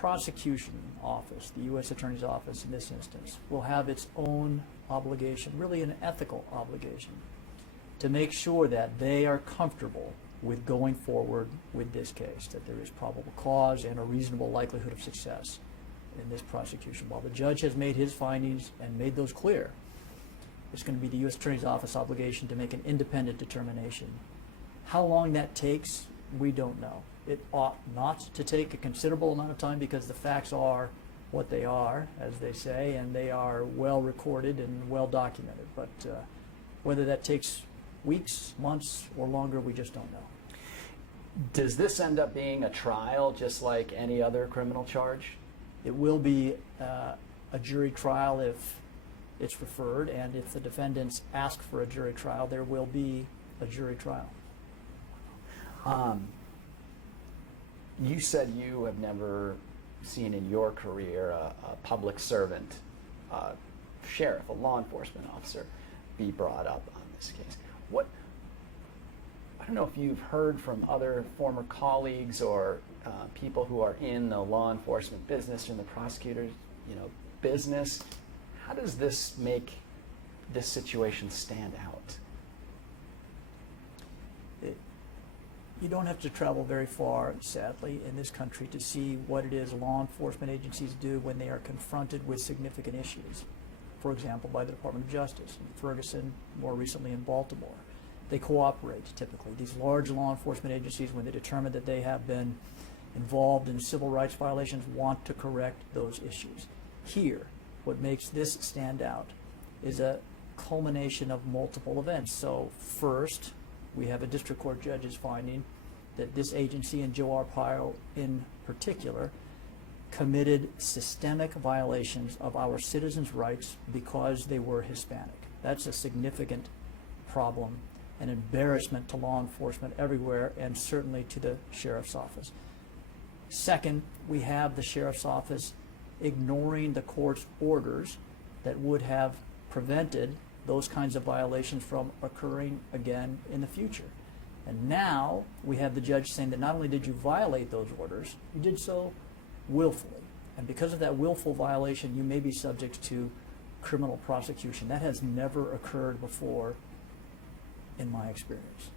prosecution office, the U.S. Attorney's Office in this instance, will have its own obligation, really an ethical obligation, to make sure that they are comfortable with going forward with this case, that there is probable cause and a reasonable likelihood of success in this prosecution. While the judge has made his findings and made those clear, it's going to be the U.S. Attorney's Office obligation to make an independent determination. How long that takes, we don't know. It ought not to take a considerable amount of time because the facts are what they are, as they say, and they are well recorded and well documented. But whether that takes weeks, months, or longer, we just don't know. Does this end up being a trial just like any other criminal charge? It will be a jury trial if it's referred, and if the defendants ask for a jury trial, there will be a jury trial. You said you have never seen in your career a public servant, a sheriff, a law enforcement officer be brought up on this case. I don't know if you've heard from other former colleagues or people who are in the law enforcement business, in the prosecutor's business. How does this make this situation stand out? You don't have to travel very far, sadly, in this country to see what it is law enforcement agencies do when they are confronted with significant issues. For example, by the Department of Justice in Ferguson, more recently in Baltimore. They cooperate, typically. These large law enforcement agencies, when they determine that they have been involved in civil rights violations, want to correct those issues. Here, what makes this stand out is a culmination of multiple events. So first, we have a district court judge's finding that this agency, and Joe Arpaio in particular, committed systemic violations of our citizens' rights because they were Hispanic. That's a significant problem, an embarrassment to law enforcement everywhere, and certainly to the sheriff's office. Second, we have the sheriff's office ignoring the court's orders that would have prevented those kinds of violations from occurring again in the future. And now we have the judge saying that not only did you violate those orders, you did so willfully. And because of that willful violation, you may be subject to criminal prosecution. That has never occurred before in my experience.